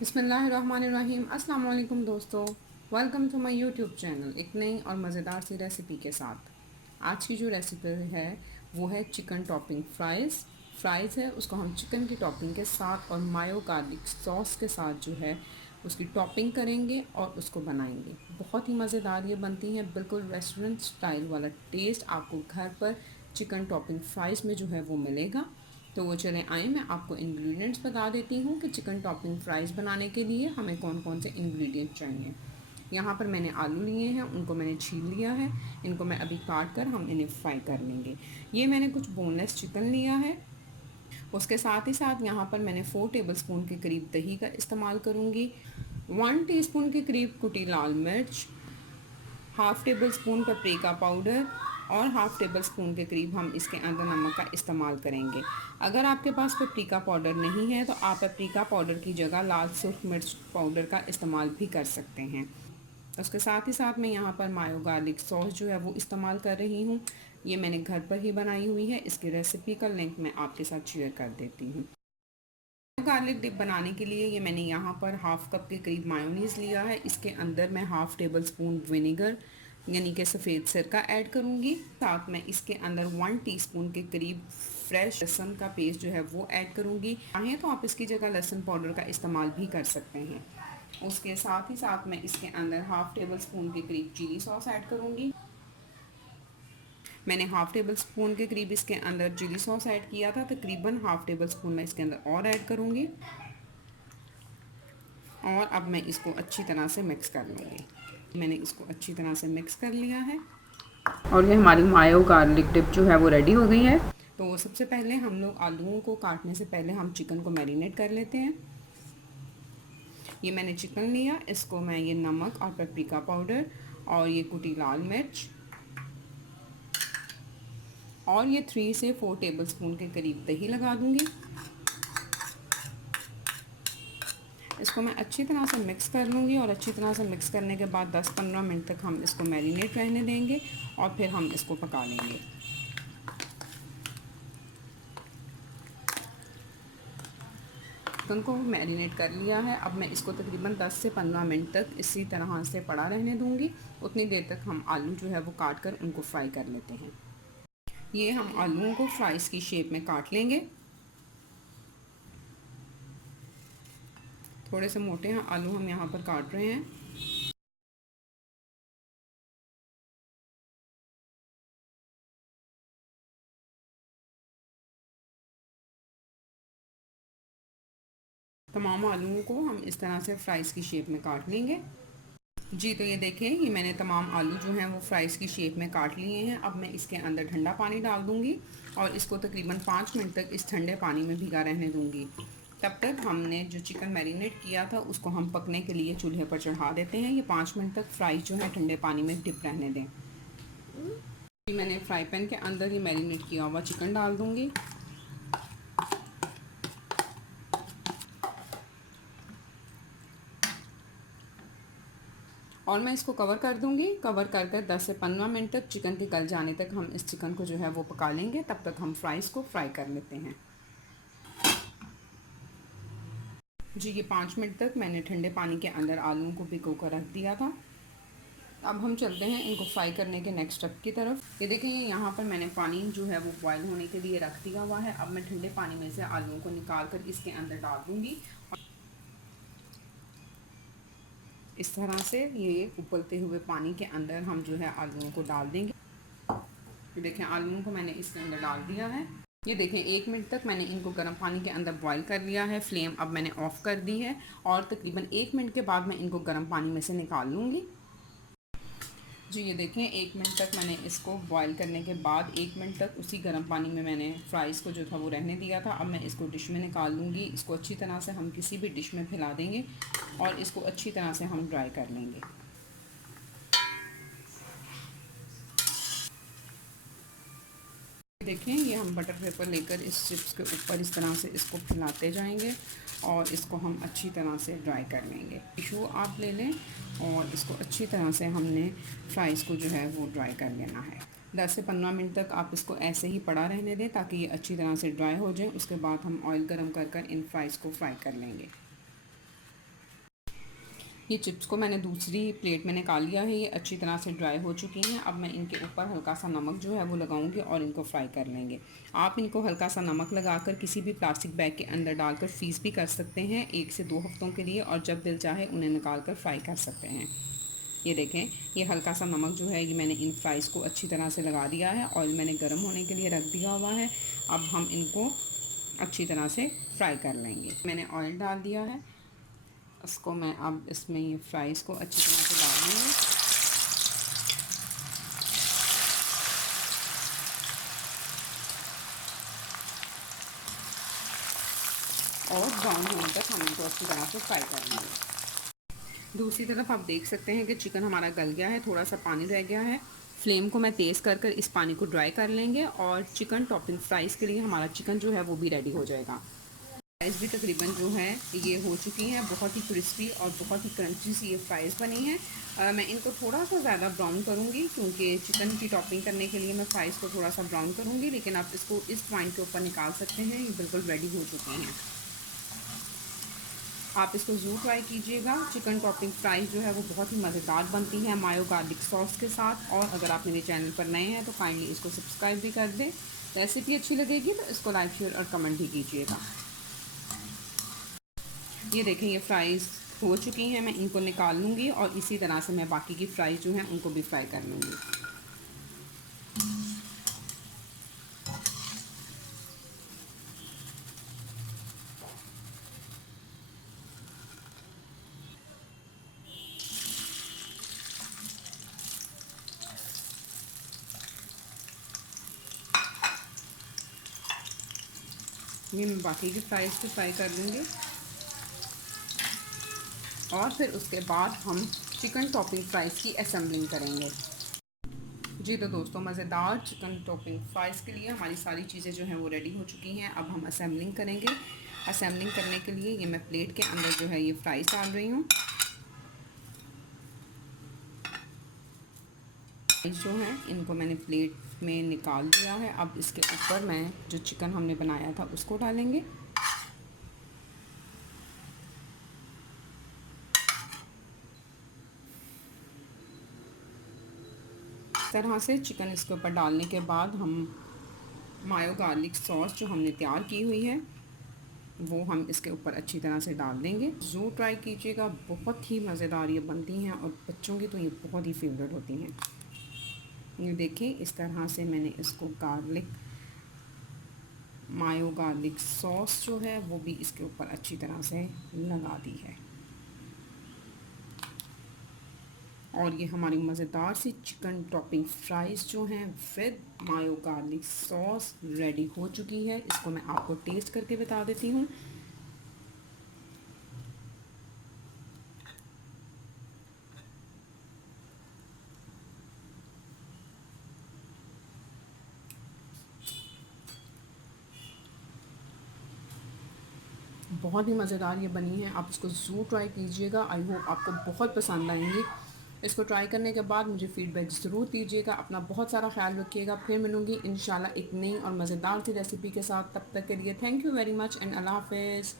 बिस्मिल्लाहिर्रहमानिर्रहीम। अस्सलाम वालेकुम दोस्तों, welcome to my YouTube channel एक नई और मज़ेदार सी रेसिपी के साथ। आज की जो रेसिपी है वो है चिकन टॉपिंग फ्राइज़ है, उसको हम चिकन की टॉपिंग के साथ और मायो गार्लिक सॉस के साथ जो है उसकी टॉपिंग करेंगे और उसको बनाएंगे। बहुत ही मज़ेदार ये बनती हैं, बिल्कुल रेस्टोरेंट स्टाइल वाला टेस्ट आपको घर पर चिकन टॉपिंग फ्राइज़ में जो है वो मिलेगा। तो वो चलें आए मैं आपको इंग्रेडिएंट्स बता देती हूँ कि चिकन टॉपिंग फ्राइज़ बनाने के लिए हमें कौन कौन से इंग्रेडिएंट चाहिए। यहाँ पर मैंने आलू लिए हैं, उनको मैंने छील लिया है। इनको मैं अभी काट कर हम इन्हें फ्राई कर लेंगे। ये मैंने कुछ बोनलेस चिकन लिया है। उसके साथ ही साथ यहाँ पर मैंने 4 टेबलस्पून के करीब दही का इस्तेमाल करूँगी। 1 टीस्पून के करीब कुटी लाल मिर्च, half table spoon paprika powder और हाफ़ टेबल स्पून के करीब हम इसके अंदर नमक का इस्तेमाल करेंगे। अगर आपके पास पेपरिका पाउडर नहीं है तो आप पेपरिका पाउडर की जगह लाल सुर्ख मिर्च पाउडर का इस्तेमाल भी कर सकते हैं। उसके साथ ही साथ मैं यहाँ पर मायो गार्लिक सॉस जो है वो इस्तेमाल कर रही हूँ। ये मैंने घर पर ही बनाई हुई है, इसकी रेसिपी का लिंक मैं आपके साथ शेयर कर देती हूँ। गार्लिक डिप बनाने के लिए ये मैंने यहाँ पर हाफ़ कप के करीब मायोनीज़ लिया है। इसके अंदर मैं हाफ़ टेबल स्पून विनेगर यानी कि सफ़ेद सिरका ऐड करूँगी। साथ में इसके अंदर 1 टीस्पून के करीब फ्रेश लहसुन का पेस्ट जो है वो ऐड करूँगी। चाहें तो आप इसकी जगह लहसुन पाउडर का इस्तेमाल भी कर सकते हैं। उसके साथ ही साथ मैं इसके अंदर हाफ़ टेबल स्पून के करीब चिली सॉस ऐड करूँगी। मैंने हाफ़ टेबल स्पून के करीब इसके अंदर चिली सॉस ऐड किया था, तकरीबन हाफ़ टेबल स्पून मैं इसके अंदर और ऐड करूँगी। और अब मैं इसको अच्छी तरह से मिक्स कर लूँगी। मैंने इसको अच्छी तरह से मिक्स कर लिया है और ये हमारी मायो गार्लिक डिप जो है वो रेडी हो गई है। तो सबसे पहले हम लोग आलूओं को काटने से पहले हम चिकन को मैरिनेट कर लेते हैं। ये मैंने चिकन लिया, इसको मैं ये नमक और पेपरिका पाउडर और ये कुटी लाल मिर्च और ये 3 से 4 टेबलस्पून के करीब दही लगा दूँगी। इसको मैं अच्छी तरह से मिक्स कर लूँगी और अच्छी तरह से मिक्स करने के बाद 10-15 मिनट तक हम इसको मैरिनेट रहने देंगे और फिर हम इसको पका लेंगे। चिकन को मैरिनेट कर लिया है। अब मैं इसको तकरीबन 10 से 15 मिनट तक इसी तरह से पड़ा रहने दूँगी। उतनी देर तक हम आलू जो है वो काट कर उनको फ्राई कर लेते हैं। ये हम आलूओं को फ्राइज़ की शेप में काट लेंगे। थोड़े से मोटे हैं आलू हम यहाँ पर काट रहे हैं। तमाम आलूओं को हम इस तरह से फ्राइज़ की शेप में काट लेंगे। जी तो ये देखें, ये मैंने तमाम आलू जो हैं वो फ्राइज़ की शेप में काट लिए हैं। अब मैं इसके अंदर ठंडा पानी डाल दूँगी और इसको तकरीबन 5 मिनट तक इस ठंडे पानी में भिगा रहने दूँगी। तब तक हमने जो चिकन मैरिनेट किया था उसको हम पकने के लिए चूल्हे पर चढ़ा देते हैं। ये 5 मिनट तक फ्राइज़ जो है ठंडे पानी में डिप रहने दें। मैंने फ्राई पैन के अंदर ये मैरिनेट किया हुआ चिकन डाल दूँगी। और मैं इसको कवर कर दूँगी। कवर कर कर 10 से 15 मिनट तक चिकन के गल जाने तक हम इस चिकन को जो है वो पका लेंगे। तब तक हम फ्राइज़ को फ्राई कर लेते हैं। जी ये 5 मिनट तक मैंने ठंडे पानी के अंदर आलूओं को भिगो कर रख दिया था। अब हम चलते हैं इनको फ्राई करने के नेक्स्ट स्टेप की तरफ। ये देखें, ये यहाँ पर मैंने पानी जो है वो बॉयल होने के लिए रख दिया हुआ है। अब मैं ठंडे पानी में से आलूओं को निकाल कर इसके अंदर डाल दूँगी। इस तरह से ये उबलते हुए पानी के अंदर हम जो है आलूओं को डाल देंगे। ये देखें, आलूओं को मैंने इसके अंदर डाल दिया है। ये देखें, 1 मिनट तक मैंने इनको गर्म पानी के अंदर बॉईल कर लिया है। फ्लेम अब मैंने ऑफ़ कर दी है और तकरीबन 1 मिनट के बाद मैं इनको गर्म पानी में से निकाल लूँगी। जी ये देखें, 1 मिनट तक मैंने इसको बॉईल करने के बाद 1 मिनट तक उसी गर्म पानी में मैंने फ्राइज़ को जो था वो रहने दिया था। अब मैं इसको डिश में निकाल लूँगी। इसको अच्छी तरह से हम किसी भी डिश में फैला देंगे और इसको अच्छी तरह से हम ड्राई कर लेंगे। देखें, ये हम बटर पेपर लेकर इस चिप्स के ऊपर इस तरह से इसको फैलाते जाएंगे और इसको हम अच्छी तरह से ड्राई कर लेंगे। टिशू आप ले लें और इसको अच्छी तरह से हमने फ्राइज़ को जो है वो ड्राई कर लेना है। 10 से 15 मिनट तक आप इसको ऐसे ही पड़ा रहने दें ताकि ये अच्छी तरह से ड्राई हो जाए। उसके बाद हम ऑयल गर्म कर कर इन फ्राइज़ को फ्राई कर लेंगे। ये चिप्स को मैंने दूसरी प्लेट में निकाल लिया है, ये अच्छी तरह से ड्राई हो चुकी हैं। अब मैं इनके ऊपर हल्का सा नमक जो है वो लगाऊंगी और इनको फ्राई कर लेंगे। आप इनको हल्का सा नमक लगाकर किसी भी प्लास्टिक बैग के अंदर डालकर फ्रीज़ भी कर सकते हैं 1 से 2 हफ्तों के लिए, और जब दिल चाहे उन्हें निकाल कर फ्राई कर सकते हैं। ये देखें, ये हल्का सा नमक जो है ये मैंने इन फ्राइज़ को अच्छी तरह से लगा दिया है। ऑयल मैंने गर्म होने के लिए रख दिया हुआ है। अब हम इनको अच्छी तरह से फ्राई कर लेंगे। मैंने ऑयल डाल दिया है, इसको मैं अब इसमें ये फ्राइज़ को अच्छी तरह से डाल दूँगी। और ब्राउन होने तक हम इनको अच्छी तरह से फ्राई करेंगे। दूसरी तरफ आप देख सकते हैं कि चिकन हमारा गल गया है, थोड़ा सा पानी रह गया है। फ्लेम को मैं तेज़ कर इस पानी को ड्राई कर लेंगे और चिकन टॉपिंग फ्राइज़ के लिए हमारा चिकन जो है वो भी रेडी हो जाएगा। फ्राइज़ भी तकरीबन जो है ये हो चुकी हैं, बहुत ही क्रिस्पी और बहुत ही क्रंची सी ये फ्राइज़ बनी हैं। मैं इनको थोड़ा सा ज़्यादा ब्राउन करूँगी क्योंकि चिकन की टॉपिंग करने के लिए मैं फ्राइज़ को थोड़ा सा ब्राउन करूँगी, लेकिन आप इसको इस पॉइंट के ऊपर निकाल सकते हैं, ये बिल्कुल रेडी हो चुकी हैं। आप इसको ज़रूर ट्राई कीजिएगा। चिकन टॉपिंग फ्राइज़ जो है वो बहुत ही मज़ेदार बनती है मायो गार्लिक सॉस के साथ। और अगर आप मेरे चैनल पर नए हैं तो काइंडली इसको सब्सक्राइब भी कर दें। रेसिपी अच्छी लगेगी तो इसको लाइक शेयर और कमेंट भी कीजिएगा। ये देखें, ये फ्राइज़ हो चुकी हैं, मैं इनको निकाल लूँगी और इसी तरह से मैं बाकी की फ्राइज़ जो हैं उनको भी फ्राई कर लूँगी। ये मैं बाकी की फ्राइज़ भी फ्राई कर लूँगी और फिर उसके बाद हम चिकन टॉपिंग फ्राइज़ की असेंबलिंग करेंगे। जी तो दोस्तों, मज़ेदार चिकन टॉपिंग फ्राइज़ के लिए हमारी सारी चीज़ें जो हैं वो रेडी हो चुकी हैं। अब हम असेंबलिंग करेंगे। असेंबलिंग करने के लिए ये मैं प्लेट के अंदर जो है ये फ्राइज़ डाल रही हूँ। जो है इनको मैंने प्लेट में निकाल दिया है। अब इसके ऊपर मैं जो चिकन हमने बनाया था उसको डालेंगे। इस तरह से चिकन इसके ऊपर डालने के बाद हम मायो गार्लिक सॉस जो हमने तैयार की हुई है वो हम इसके ऊपर अच्छी तरह से डाल देंगे। ज़रूर ट्राई कीजिएगा, बहुत ही मज़ेदार ये बनती हैं और बच्चों की तो ये बहुत ही फेवरेट होती हैं। ये देखिए, इस तरह से मैंने इसको मायो गार्लिक सॉस जो है वो भी इसके ऊपर अच्छी तरह से लगा दी है। और ये हमारी मज़ेदार सी चिकन टॉपिंग फ्राइज़ जो हैं with mayo garlic sauce ready हो चुकी है। इसको मैं आपको टेस्ट करके बता देती हूँ। बहुत ही मज़ेदार ये बनी है, आप इसको ज़रूर ट्राई कीजिएगा। आई होप आपको बहुत पसंद आएंगी। इसको ट्राई करने के बाद मुझे फ़ीडबैक ज़रूर दीजिएगा। अपना बहुत सारा ख्याल रखिएगा। फिर मिलूँगी इंशाल्लाह एक नई और मज़ेदार सी रेसिपी के साथ। तब तक के लिए thank you very much and अल्लाह हाफ़िज़।